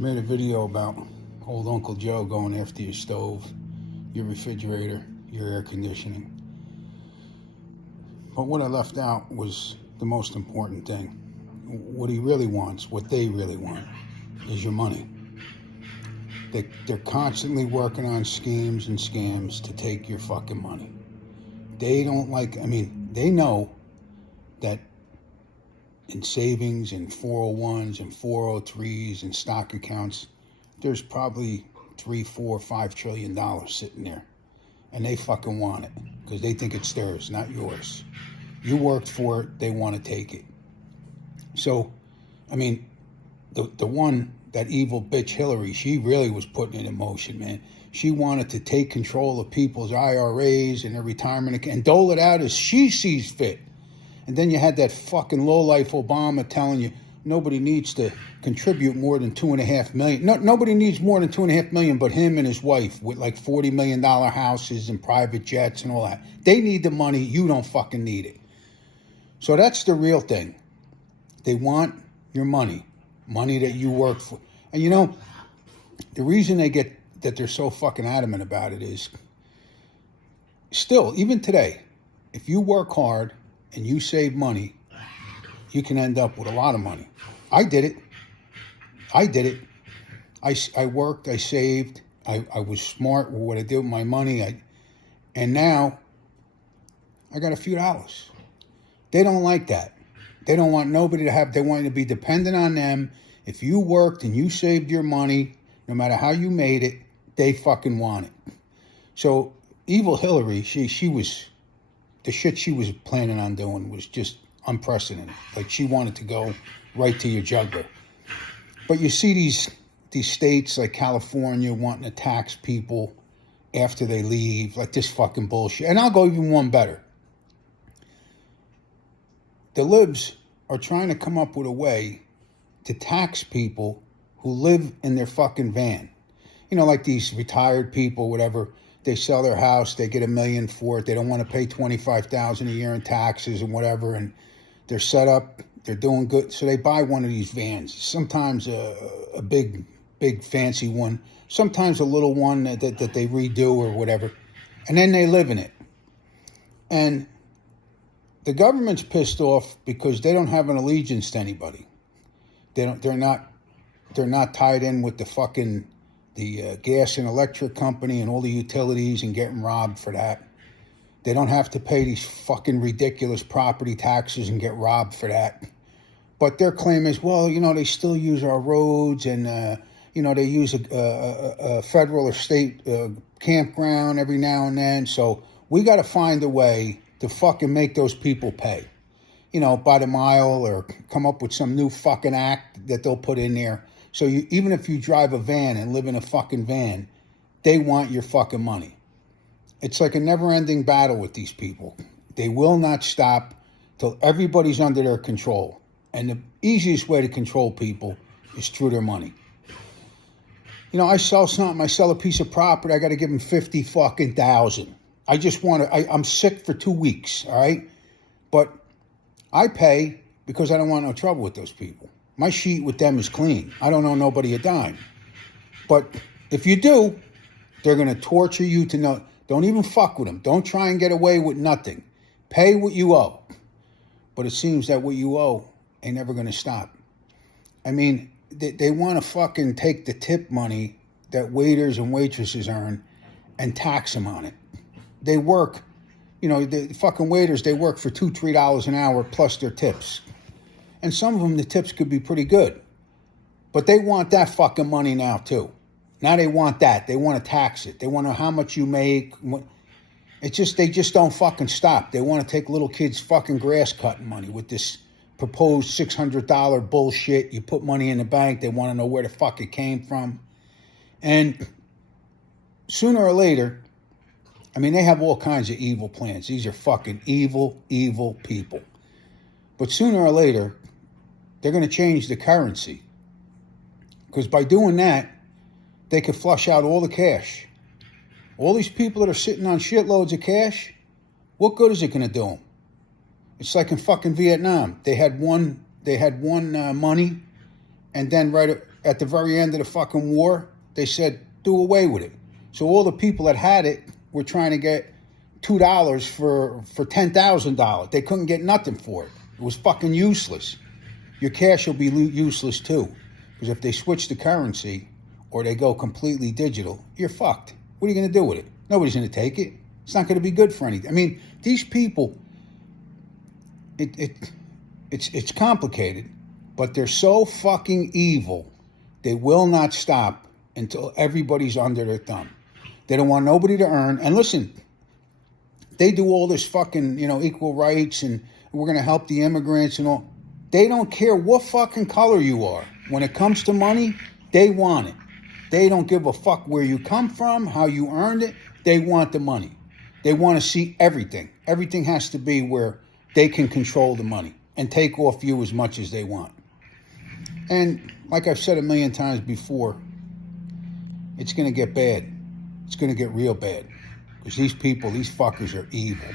Made a video about old Uncle Joe going after your stove, your refrigerator, your air conditioning. But what I left out was the most important thing. What he really wants, what they really want, is your money. They're constantly working on schemes and scams to take your fucking money. They don't they know that in savings and 401s and 403s and stock accounts, there's probably $3, $4, $5 trillion sitting there. And they fucking want it because they think it's theirs, not yours. You worked for it, they want to take it. So, the one, that evil bitch Hillary, she really was putting it in motion, man. She wanted to take control of people's IRAs and their retirement account and dole it out as she sees fit. And then you had that fucking lowlife Obama telling you nobody needs to contribute more than $2.5 million. No, nobody needs more than $2.5 million but him and his wife with like $40 million houses and private jets and all that. They need the money. You don't fucking need it. So that's the real thing. They want your money that you work for. And the reason they're so fucking adamant about it is still, even today, if you work hard and you save money, you can end up with a lot of money. I did it. I worked, I saved, I was smart with what I did with my money, and now I got a few dollars. They don't like that. They don't want nobody to have, they want you to be dependent on them. If you worked and you saved your money, no matter how you made it, they fucking want it. So evil Hillary, she was, the shit she was planning on doing was just unprecedented. Like, she wanted to go right to your jugular. But you see these states like California wanting to tax people after they leave, like this fucking bullshit. And I'll go even one better. The libs are trying to come up with a way to tax people who live in their fucking van. Like these retired people, whatever. They sell their house, they get $1 million for it. They don't want to pay $25,000 a year in taxes and whatever. And they're set up, they're doing good. So they buy one of these vans. Sometimes a big fancy one. Sometimes a little one that they redo or whatever. And then they live in it. And the government's pissed off because they don't have an allegiance to anybody. They're not tied in with the gas and electric company and all the utilities and getting robbed for that. They don't have to pay these fucking ridiculous property taxes and get robbed for that. But their claim is, well, they still use our roads and, they use a federal or state campground every now and then. So we got to find a way to fucking make those people pay. By the mile, or come up with some new fucking act that they'll put in there. So even if you drive a van and live in a fucking van, they want your fucking money. It's like a never-ending battle with these people. They will not stop till everybody's under their control. And the easiest way to control people is through their money. I sell something, I sell a piece of property, I got to give them 50 fucking thousand. I'm sick for 2 weeks, all right? But I pay because I don't want no trouble with those people. My sheet with them is clean. I don't owe nobody a dime. But if you do, they're going to torture you to know. Don't even fuck with them. Don't try and get away with nothing. Pay what you owe. But it seems that what you owe ain't never going to stop. They want to fucking take the tip money that waiters and waitresses earn and tax them on it. They work, the fucking waiters, they work for $2, $3 an hour plus their tips. And some of them, the tips could be pretty good. But they want that fucking money now, too. Now they want that. They want to tax it. They want to know how much you make. They just don't fucking stop. They want to take little kids' fucking grass cutting money with this proposed $600 bullshit. You put money in the bank. They want to know where the fuck it came from. And sooner or later, they have all kinds of evil plans. These are fucking evil, evil people. But sooner or later, they're going to change the currency. Because by doing that, they could flush out all the cash. All these people that are sitting on shitloads of cash, what good is it going to do them? It's like in fucking Vietnam. They had one money, and then at the very end of the fucking war, they said, do away with it. So all the people that had it were trying to get $2 for $10,000. They couldn't get nothing for it. It was fucking useless. Your cash will be useless too. Because if they switch the currency or they go completely digital, you're fucked. What are you going to do with it? Nobody's going to take it. It's not going to be good for anything. I mean, these people, it's complicated, but they're so fucking evil, they will not stop until everybody's under their thumb. They don't want nobody to earn. And listen, they do all this fucking, equal rights and we're going to help the immigrants and all. They don't care what fucking color you are. When it comes to money, they want it. They don't give a fuck where you come from, how you earned it. They want the money. They want to see everything. Everything has to be where they can control the money and take off you as much as they want. And like I've said a million times before, it's going to get bad. It's going to get real bad. Because these people, these fuckers are evil.